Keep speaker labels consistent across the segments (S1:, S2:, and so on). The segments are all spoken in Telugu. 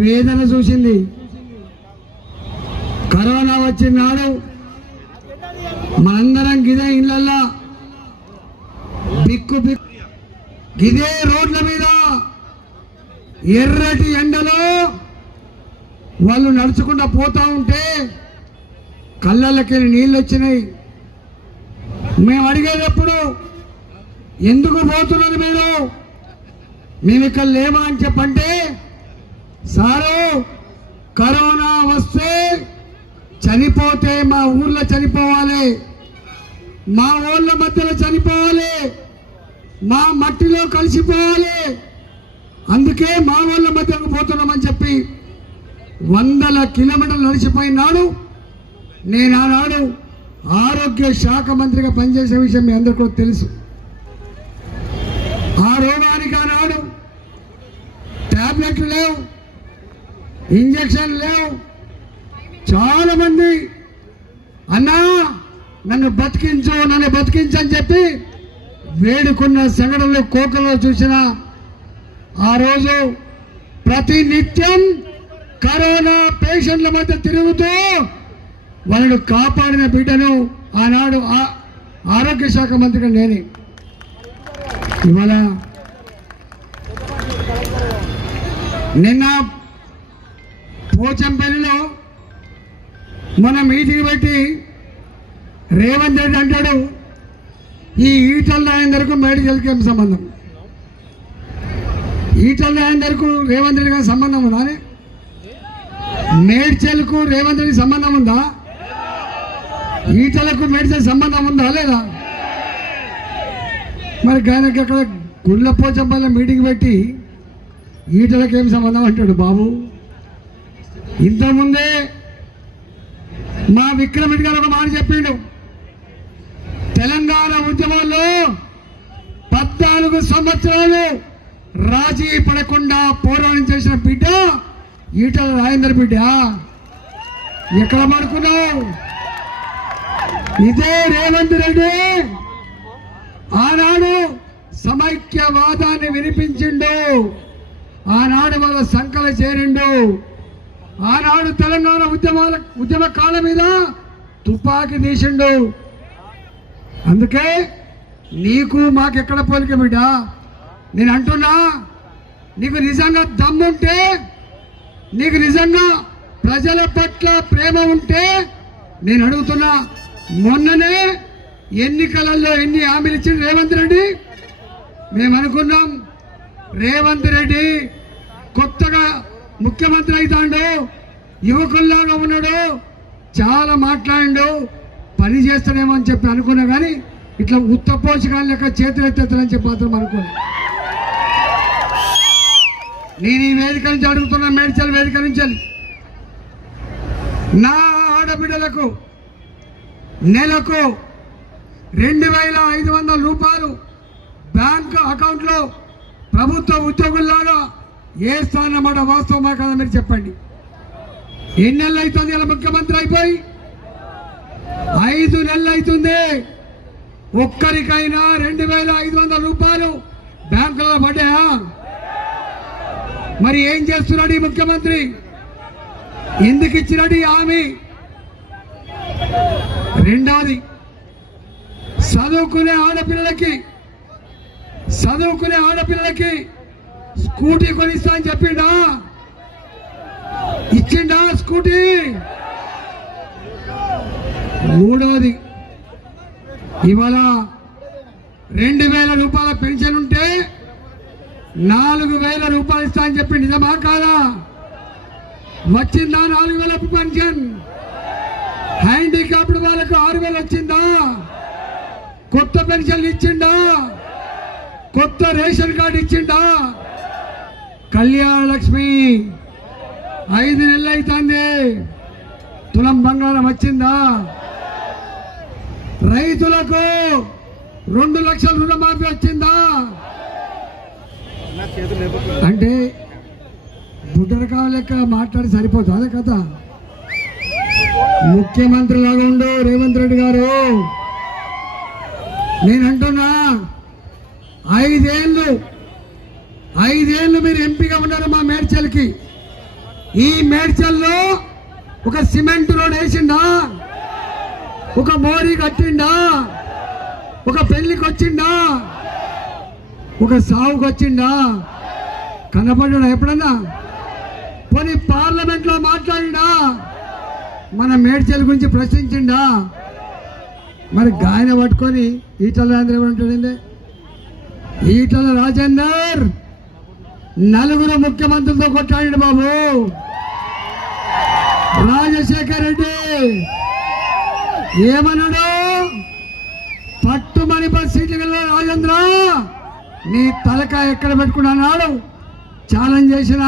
S1: వేదన చూసింది. కరోనా వచ్చిన నాడు మనందరం గిదే ఇళ్ళల్లా బిక్కు బిక్కు గిదే రోడ్ల మీద ఎర్రటి ఎండలో వాళ్ళు నడుచుకుంటూ పోతా ఉంటే కళ్ళకి నీళ్ళు వచ్చినాయి. మేము అడిగేటప్పుడు ఎందుకు పోతున్నారు మీరు? మేము ఇక్కడ లేమా అని చెప్పంటే సారు కరోనా వస్తే చనిపోతే మా ఊర్లో చనిపోవాలి. మా ఊళ్ళ మధ్యలో చనిపోవాలి. మా మట్టిలో కలిసిపోవాలి. అందుకే మా వాళ్ళ మధ్యకు పోతున్నామని చెప్పి వందల కిలోమీటర్లు నడిచిపోయినాడు నేను ఆనాడు ఆరోగ్య శాఖ మంత్రిగా పనిచేసే విషయం మీ అందరికీ తెలుసు. ఆ రోగానికి ఆనాడు టాబ్లెట్లు లేవు. ఇంజక్షన్ లేవు. చాలా మంది అన్నా నన్ను బతికించు నన్ను బతికించు అని చెప్పి వేడుకున్న సంఘటనలు కోకల్లో చూసిన ఆ రోజు ప్రతి నిత్యం కరోనా పేషెంట్ల మధ్య తిరుగుతూ వాళ్ళను కాపాడిన బిడ్డను ఆనాడు ఆ- ఆరోగ్య శాఖ మంత్రిగా నేనే. ఇవాళ నిన్న పోచంపల్లిలో మన మీటింగ్ పెట్టి రేవంత్ రెడ్డి అంటాడు ఈ ఈటల నాయందరకు మేడికల్కి ఏం సంబంధం? ఈటల నాయందరకు రేవంత్ రెడ్డి గారి సంబంధం ఉందా మేడ్చల్కు రేవంత్ రెడ్డి సంబంధం ఉందా? ఈటలకు మేడ్చల్ సంబంధం ఉందా లేదా? మరి ఆయనకి అక్కడ గుళ్ళపోచంపల్లి మీటింగ్ పెట్టి ఈటలకు ఏం సంబంధం అంటాడు బాబు? ఇంతకుముందే మా విక్రమ్ గారు ఒక మాట చెప్పిండు. తెలంగాణ ఉద్యమంలో పద్నాలుగు సంవత్సరాలు రాజీ పడకుండా పోరాటం చేసిన బిడ్డ ఈటల రాజేందర్ బిడ్డ. ఎక్కడ పడుకున్నావు? ఇదే రేవంత్ రెడ్డి ఆనాడు సమైక్యవాదాన్ని వినిపించిండు. ఆనాడు వాళ్ళ సంకల చేరిండు. ఆనాడు తెలంగాణ ఉద్యమాల ఉద్యమ కాళ్ళ మీద తుపాకీ తీసిండు. అందుకే నీకు మాకెక్కడ పోలిక బిడ్డ? నేను అంటున్నా నీకు నిజంగా దమ్ముంటే నీకు నిజంగా ప్రజల పట్ల ప్రేమ ఉంటే నేను అడుగుతున్నా మొన్ననే ఎన్నికలలో ఎన్ని హామీలు ఇచ్చిన రేవంత్ రెడ్డి? మేము అనుకున్నాం రేవంత్ రెడ్డి కొత్తగా ముఖ్యమంత్రి అవుతాడు యువకుల్లాగా ఉన్నాడు చాలా మాట్లాడిండు పని చేస్తాడేమో అని చెప్పి అనుకున్నా కానీ ఇట్లా ఉత్తపోషకాలు లెక్క చేతులు చెప్పి మాత్రం అనుకున్నా. నేను ఈ వేదిక నుంచి అడుగుతున్నా మేడ్చల్ వేదిక నుంచి నా ఆడబిడ్డలకు నెలకు రెండు వేల ఐదు వందల రూపాయలు బ్యాంక్ అకౌంట్లో ప్రభుత్వ ఉద్యోగుల్లాగా ఏ స్థానమాట వాస్తవమా కదా మీరు చెప్పండి. ఎన్ని నెలలు అవుతుంది ఇలా ముఖ్యమంత్రి అయిపోయి? ఐదు నెలలు అవుతుంది ఒక్కరికైనా రెండు వేల ఐదు వందల రూపాయలు బ్యాంకులో పడ్డాయా? మరి ఏం చేస్తున్నాడు ఈ ముఖ్యమంత్రి? ఎందుకు ఇచ్చినాడు ఈ హామీ? చదువుకునే ఆడపిల్లలకి చదువుకునే ఆడపిల్లలకి స్కూటీ కొనిస్తా అని చెప్పిండా? ఇచ్చిండా స్కూటీ? మూడవది ఇవాళ రెండు వేల రూపాయల పెన్షన్ ఉంటే నాలుగు వేల రూపాయలు ఇస్తా అని చెప్పి నిజమా కాదా? వచ్చిందా నాలుగు వేల పెన్షన్? హ్యాండిక్యాప్డ్ వాళ్ళకు ఆరు వేలు వచ్చిందా? కొత్త పెన్షన్లు ఇచ్చిండా? కొత్త రేషన్ కార్డు ఇచ్చిండా? కళ్యాణ లక్ష్మి ఐదు నెలలు అవుతుంది తులం బంగారం వచ్చిందా? రైతులకు రెండు లక్షల రుణమాఫీ వచ్చిందా? అంటే బుడ్డరకాల లెక్క మాట్లాడి సరిపోతుంది? అదే కదా ముఖ్యమంత్రి లాగా ఉండు రేవంత్ రెడ్డి గారు. నేను అంటున్నా ఐదేళ్ళు ఐదేళ్ళు మీరు ఎంపీగా ఉన్నారు మా మేడ్చల్కి. ఈ మేడ్చల్లో ఒక సిమెంట్ రోడ్ వేసిండా? ఒక మోరీ కట్టిండా? ఒక పెళ్ళికి వచ్చిండా? ఒక సావుకు వచ్చిండా? కనపడ్డా ఎప్పుడన్నా? పోనీ పార్లమెంట్లో మన మేడ్చల్ గురించి ప్రశ్నించిండా? మరి గాయన పట్టుకొని ఈటల రాజేంద్ర ఏమంటాడండి ఈటల రాజేందర్! నలుగురు ముఖ్యమంత్రులతో కొట్టాడు బాబు. రాజశేఖర్ రెడ్డి ఏమన్నాడు? పట్టుమని బస్ సీట్లు గెలవ రాజేంద్ర నీ తలక ఎక్కడ పెట్టుకున్నాడు? ఛాలెంజ్ చేసిన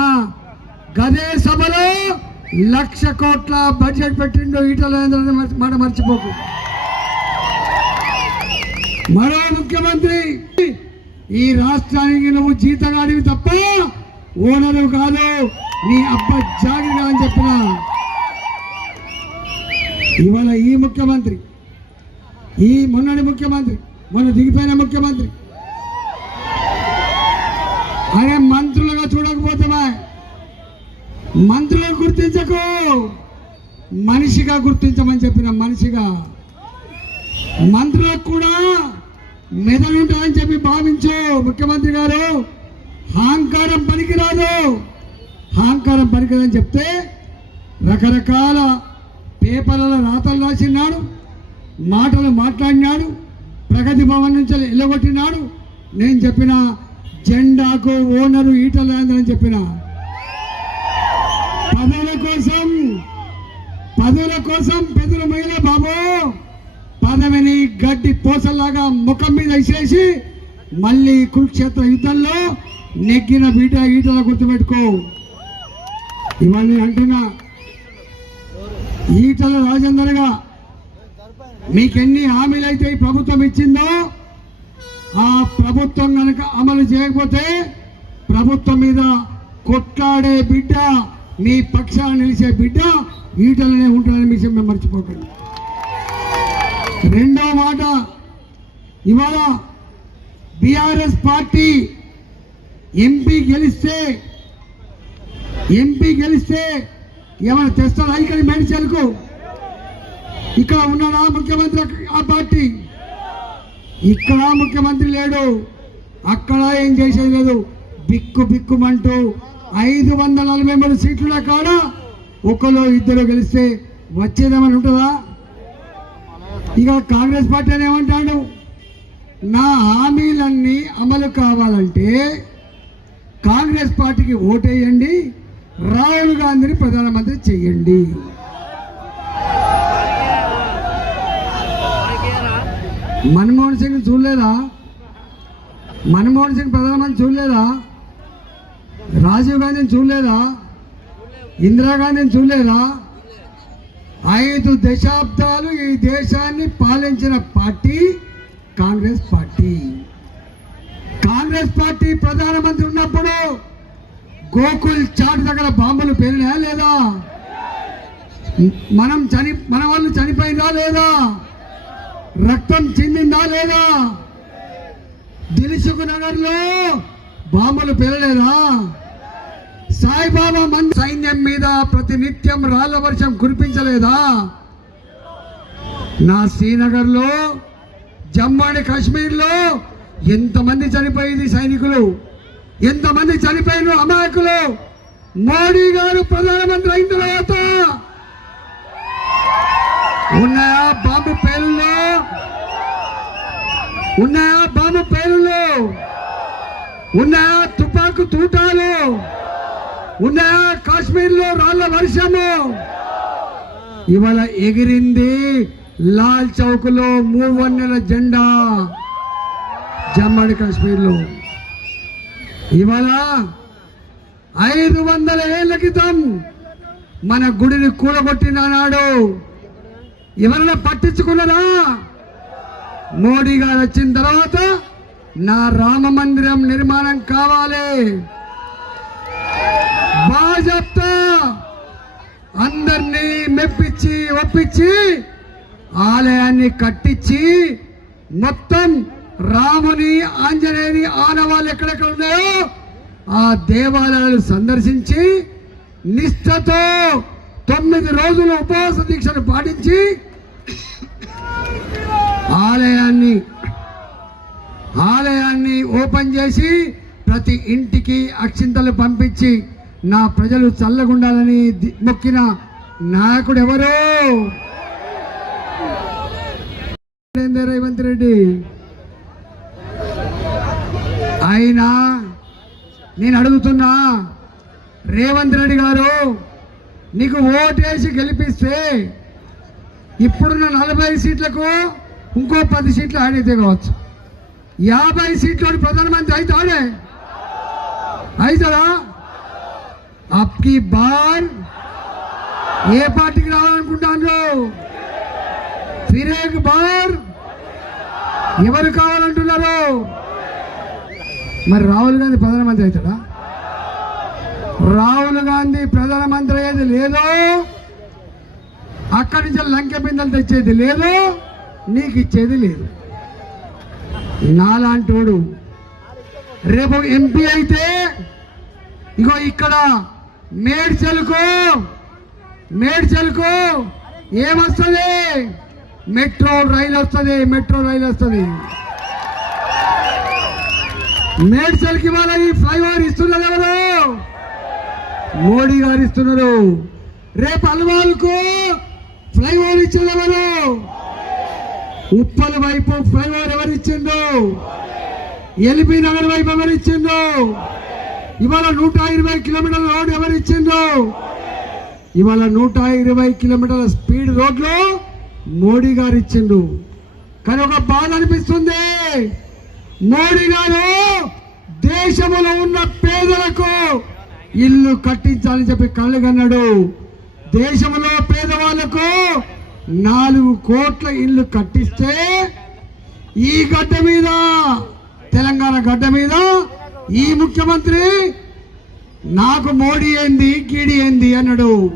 S1: గదే సభలో లక్ష కోట్ల బడ్జెట్ పెట్టిండు ఈటల మాట మర్చిపోకు. మరో ముఖ్యమంత్రి ఈ రాష్ట్రానికి నువ్వు జీతగాడివి తప్ప ఓనరు కాదు. నీ అబ్బ జాగిరిగా అని చెప్పిన ఇవాళ ఈ ముఖ్యమంత్రి ఈ మొన్నటి ముఖ్యమంత్రి మొన్న దిగిపోయిన ముఖ్యమంత్రి. అరే మంత్రులుగా చూడకపోతే మంత్రులు గుర్తించకు. మనిషిగా గుర్తించమని చెప్పిన మనిషిగా. మంత్రులకు కూడా మెదడు ఉంటుందని చెప్పి భావించు ముఖ్యమంత్రి గారు. అహంకారం పనికిరాదు. అహంకారం పనికిరాదని చెప్తే రకరకాల పేపర్లలో రాతలు రాసినాడు మాటలు మాట్లాడినాడు ప్రగతి భవన్ నుంచి ఎల్లగొట్టినాడు. నేను చెప్పిన జెండాకు ఓనరు ఈటల రాజేంద్ర చెప్పిన. పదవుల కోసం పదవుల కోసం పెదవుల మహిళ బాబు. మాధవిని గడ్డి పోసల్లాగా ముఖం మీద ఇసేసి మళ్ళీ కురుక్షేత్ర యుద్ధంలో నెగ్గిన బీట ఈటల గుర్తుపెట్టుకో. ఇవన్నీ అంటున్నా. ఈటల రాజేందర్గా మీకెన్ని హామీలు అయితే ఈ ప్రభుత్వం ఇచ్చిందో ఆ ప్రభుత్వం కనుక అమలు చేయకపోతే ప్రభుత్వం మీద కొట్లాడే బిడ్డ మీ పక్షాన నిలిచే బిడ్డ ఈటలనే ఉంటారని మీ మర్చిపోకండి. రెండో మాట ఇవాళ బీఆర్ఎస్ పార్టీ ఎంపీ గెలిస్తే ఎంపీ గెలిస్తే ఏమైనా తెస్తారా ఇక్కడ మేడిచలకు ఇక్కడ ఉన్నాడా ముఖ్యమంత్రి ఆ పార్టీ? ఇక్కడ ముఖ్యమంత్రి లేడు. అక్కడ ఏం చేసేది లేదు. బిక్కు బిక్కుమంటూ ఐదు వందల నలభై మూడు సీట్ల కాడ ఒకరు ఇద్దరు గెలిస్తే వచ్చేదేమని ఉంటుందా? ఇక కాంగ్రెస్ పార్టీ అని ఏమంటాడు? నా హామీలన్నీ అమలు కావాలంటే కాంగ్రెస్ పార్టీకి ఓటేయండి రాహుల్ గాంధీని ప్రధానమంత్రి చెయ్యండి. మన్మోహన్ సింగ్ చూడలేదా? మన్మోహన్ సింగ్ ప్రధానమంత్రి చూడలేదా? రాజీవ్ గాంధీని చూడలేదా? ఇందిరాగాంధీని చూడలేదా? ఐదు దశాబ్దాలు ఈ దేశాన్ని పాలించిన party Congress party. Congress party ప్రధానమంత్రి ఉన్నప్పుడు గోకుల్ చాట్ దగ్గర బాంబులు పేలినా లేదా? మనం చని మన వాళ్ళు చనిపోయిందా లేదా? రక్తం చెందిందా లేదా? దిల్సుఖ్ నగర్లో బాంబులు పేరలేదా సాయిబాబా మంది సైన్యం మీద ప్రతినిత్యం రాళ్ళ వర్షం కురిపించలేదా? నా శ్రీనగర్లో జమ్మూ అండ్ కాశ్మీర్లో ఎంతమంది చనిపోయింది సైనికులు? ఎంతమంది చనిపోయిన అమాయకులు? మోడీ గారు ప్రధానమంత్రి అయిన తర్వాత ఉన్నాయా బాంబు పేలుల్లో? ఉన్నాయా బాంబు పేలుల్లో? ఉన్నాయా ఉన్నాయా కాశ్మీర్లో రాళ్ళ వర్షము ఇవాళ ఎగిరింది లాల్ చౌక్లో మూవన్నెల జెండా జమ్మూ అండ్ కాశ్మీర్లో. ఇవాళ ఐదు వందల ఏళ్ళ క్రితం మన గుడిని కూలగొట్టిన నాడు ఎవరైనా పట్టించుకున్నారా? మోడీ గారు వచ్చిన తర్వాత నా రామ మందిరం నిర్మాణం కావాలి. భాజపా అందరినీ మెప్పించి ఒప్పించి ఆలయాన్ని కట్టించి మొత్తం రాముని ఆంజనేయుని ఆనవాళ్ళు ఎక్కడెక్కడ ఉన్నాయో ఆ దేవాలయాలు సందర్శించి నిష్ఠతో తొమ్మిది రోజులు ఉపవాస దీక్షను పాటించి ఆలయాన్ని ఆలయాన్ని ఓపెన్ చేసి ప్రతి ఇంటికి అక్షింతలు పంపించి నా ప్రజలు చల్లగుండాలని మొక్కిన నాయకుడు ఎవరు రేవంత్ రెడ్డి. అయినా నేను అడుగుతున్నా రేవంత్ రెడ్డి గారు నీకు ఓటేసి గెలిపిస్తే ఇప్పుడున్న నలభై సీట్లకు ఇంకో పది సీట్లు ఆయన దిగవచ్చు యాభై సీట్లు ప్రధానమంత్రి అవుతాడే? అవుతాడా? అప్కి బార్ ఏ పార్టీకి రావాలనుకుంటాను ఫిరేక్ బార్. ఎవరు కావాలంటున్నారు? మరి రాహుల్ గాంధీ ప్రధానమంత్రి అవుతాడా? రాహుల్ గాంధీ ప్రధానమంత్రి అయ్యేది లేదు. అక్కడి నుంచి లంకె బిందెలు తెచ్చేది లేదు. నీకు ఇచ్చేది లేదు. నాలాంటోడు. రేపు ఎంపీ అయితే ఇగో ఇక్కడ మేడ్చలకు మేడ్చలకు ఏమొస్తుంది? మెట్రో రైలు వస్తుంది మెట్రో రైలు వస్తుంది. మేడ్చల్కి వాళ్ళ ఈ ఫ్లైఓవర్ ఇస్తున్నారు ఎవరు? మోడీ గారు ఇస్తున్నారు. రేపు అల్వాల్కు ఫ్లైఓవర్ ఇచ్చింది ఎవరు? ఉప్పల వైపు ఫ్లైఓవర్ ఎవరు ఇచ్చిండు? ఎల్బీ నగర్ వైపు ఎవరు ఇచ్చిండు? ఇవాళ నూట ఇరవై కిలోమీటర్ల రోడ్ ఎవరు ఇవాళ నూట ఇరవై కిలోమీటర్ల స్పీడ్ రోడ్లు మోడీ గారు ఇచ్చిండు కానీ ఒక బాధ అనిపిస్తుంది. మోడీ గారు దేశంలో ఉన్న పేదలకు ఇల్లు కట్టించాలని చెప్పి కళ్ళు కన్నాడు. దేశంలో పేదవాళ్ళకు నాలుగు కోట్ల ఇల్లు కట్టిస్తే ఈ గడ్డ మీద తెలంగాణ గడ్డ మీద ఈ ముఖ్యమంత్రి నాకు మోడీ ఏంది గీడి ఏంది అన్నాడు.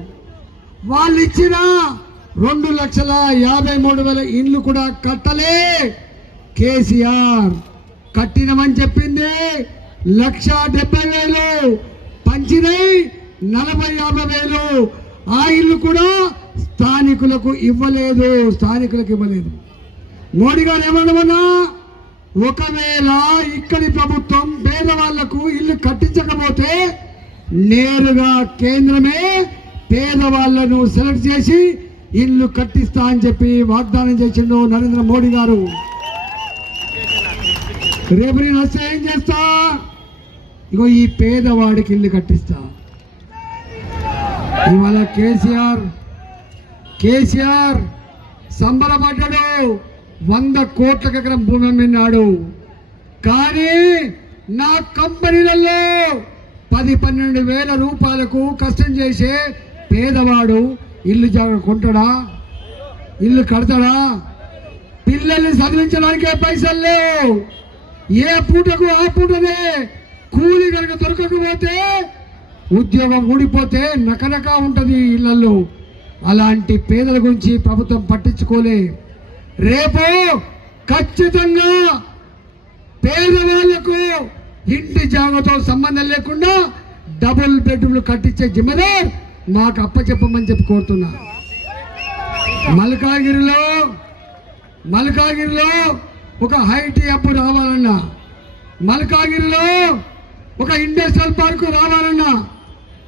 S1: వాళ్ళు ఇచ్చిన రెండు లక్షల యాభై మూడు వేల ఇండ్లు కూడా కట్టలే. కేసీఆర్ కట్టినమని చెప్పింది. లక్ష డెబ్బై వేలు పంచినై నలభై యాభై వేలు ఆ ఇల్లు కూడా స్థానికులకు ఇవ్వలేదు స్థానికులకు ఇవ్వలేదు. మోడీ గారు ఏమన్నా ఒకవేళ ఇక్కడి ప్రభుత్వం పేదవాళ్ళకు ఇల్లు కట్టించకపోతే నేరుగా కేంద్రమే పేదవాళ్ళను సెలెక్ట్ చేసి ఇల్లు కట్టిస్తా అని చెప్పి వాగ్దానం చేసిండు నరేంద్ర మోడీ గారు. రేపు నేను వస్తే ఏం చేస్తా? ఇగో ఈ పేదవాడికి ఇల్లు కట్టిస్తా. ఇవాళ కేసీఆర్ కేసీఆర్ సంబరపడ్డాడు. వంద కోట్ల ఎకరం భూమి అమ్మినాడు. కానీ నా కంపెనీలలో పది పన్నెండు వేల రూపాయలకు కష్టం చేసే పేదవాడు ఇల్లు కొంటాడా? ఇల్లు కడతాడా? పిల్లల్ని చదివించడానికే పైసలు లేవు. ఏ పూటకు ఆ పూటనే కూలి కనుక దొరకకపోతే ఉద్యోగం ఊడిపోతే నకనక ఉంటుంది ఇళ్ళలో అలాంటి పేదల గురించి ప్రభుత్వం పట్టించుకోలే. రేపు ఖచ్చితంగా పేదవాళ్ళకు ఇంటి జాగతో సంబంధం లేకుండా డబుల్ బెడ్రూమ్లు కట్టించే జిమ్మదార్ నాకు అప్పచెప్పమని చెప్పి కోరుతున్నా. మల్కాగిరిలో మల్కాగిరిలో ఒక హైటీ హబ్ రావాలన్నా మల్కాగిరిలో ఒక ఇండస్ట్రియల్ పార్కు రావాలన్నా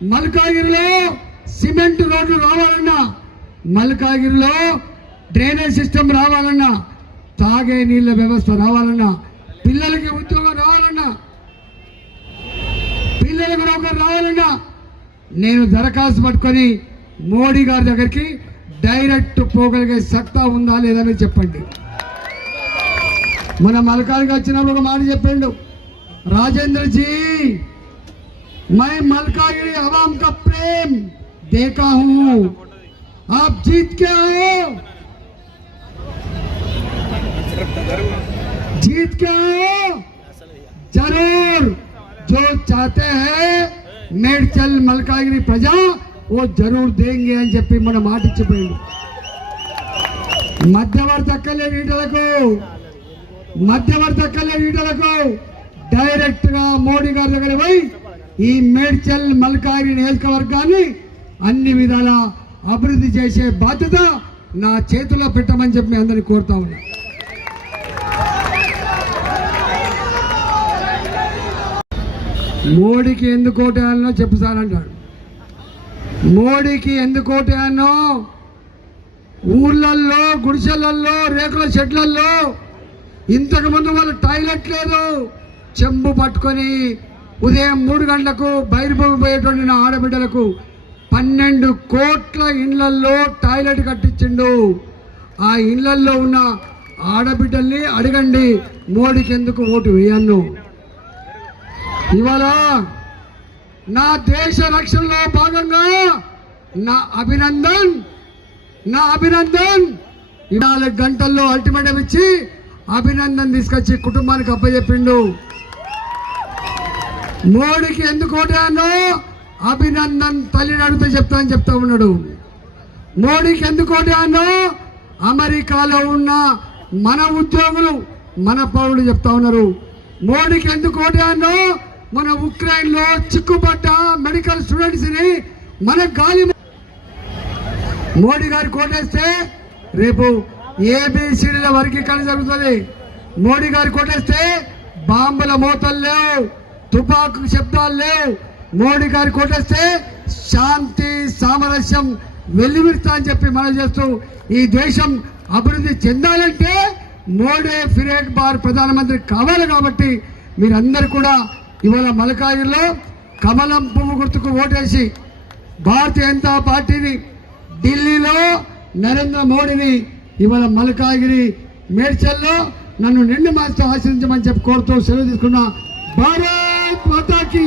S1: మల్కాగిరిలో సిమెంట్ రోడ్లు రావాలన్నా మల్కాగిరిలో డ్రైనేజ్ సిస్టమ్ రావాలన్నా తాగే నీళ్ళ వ్యవస్థ రావాలన్నా పిల్లలకి ఉద్యోగం రావాలన్నా పిల్లలకు నౌకరు రావాలన్నా నేను దరఖాస్తు పట్టుకొని మోడీ గారి దగ్గరికి డైరెక్ట్ పోగలిగే సత్తా ఉందా లేదని చెప్పండి మన మల్కాడికి వచ్చినప్పుడు ఒక మాట చెప్పిండు राजेंद्र जी मैं मलकागिरी आवाम का प्रेम देखा हूं आप जीत के आओ जीत के आओ जरूर जो चाहते हैं మేడ్చల్ మల్కాగిరి ప్రజా ఓ జరూర్ దేంగే అని చెప్పి మన మాట ఇచ్చిపోయింది మధ్యవర్తి అక్కలే వీటలకు మధ్యవర్తి అక్కలే వీటలకు డైరెక్ట్ గా మోడీ గారి దగ్గర పోయి ఈ మేడ్చల్ మల్కారి నియోజకవర్గాన్ని అన్ని విధాల అభివృద్ధి చేసే బాధ్యత నా చేతిలో పెట్టమని చెప్పి మీ అందరినీ కోరుతా ఉన్నా మోడీకి ఎందుకు ఓటేయాలనో చెప్పు సార్ అంటాడు. మోడీకి ఎందుకు ఓటేయాలనో ఊర్లల్లో గుడిసెలల్లో రేకుల షెడ్లల్లో ఇంతకుముందు వాళ్ళు టాయిలెట్ లేదు. చెంబు పట్టుకొని ఉదయం మూడు గంటలకు బయలుపోయి పోయేటువంటి నా ఆడబిడ్డలకు పన్నెండు కోట్ల ఇండ్లల్లో టాయిలెట్ కట్టించిండు. ఆ ఇండ్లల్లో ఉన్న ఆడబిడ్డల్ని అడగండి మోడీకి ఎందుకు ఓటు వేయను ఇవాళ నా దేశ రక్షణలో భాగంగా నా అభినందన్ నా అభినందన్. ఈ నాలుగు గంటల్లో అల్టిమేటం ఇచ్చి అభినందన్ తీసుకొచ్చి కుటుంబానికి అప్పచెప్పిండు. మోడీకి ఎందుకు ఓటానో అభినందన్ తల్లిని అడిగితే చెప్తా అని చెప్తా ఉన్నాడు. మోడీకి ఎందుకు ఓటానో అమెరికాలో ఉన్న మన ఉద్యోగులు మన పౌరులు చెప్తా ఉన్నారు. మోడీకి ఎందుకు ఓటానో మన ఉక్రెయిన్లో చిక్కుపడ్డ మెడికల్ స్టూడెంట్స్ని మన గాలి మోడీ గారు కోటేస్తే రేపు ఏబిసిడీల వర్గీకరణ జరుగుతుంది. మోడీ గారు కొట్టేస్తే బాంబుల మోతలు లేవు తుపాకు శబ్దాలు లేవు. మోడీ గారు కొట్టేస్తే శాంతి సామరస్యం వెల్లివిరుస్తా అని చెప్పి మనం చేస్తూ ఈ దేశం అభివృద్ధి చెందాలంటే మోడీ ఫిరేక్ బార్ ప్రధానమంత్రి కావాలి కాబట్టి మీరందరూ కూడా ఇవాళ మలకాయిలో కమలం పువ్వు గుర్తుకు ఓటేసి భారతీయ జనతా పార్టీని ఢిల్లీలో నరేంద్ర మోడీని ఇవాళ మలకాగిరి మేడ్చల్లో నన్ను నిండు మాస్టర్ ఆశ్రయించమని చెప్పి కోరుతూ సెలవు తీసుకున్న భారత్ మాతాకి.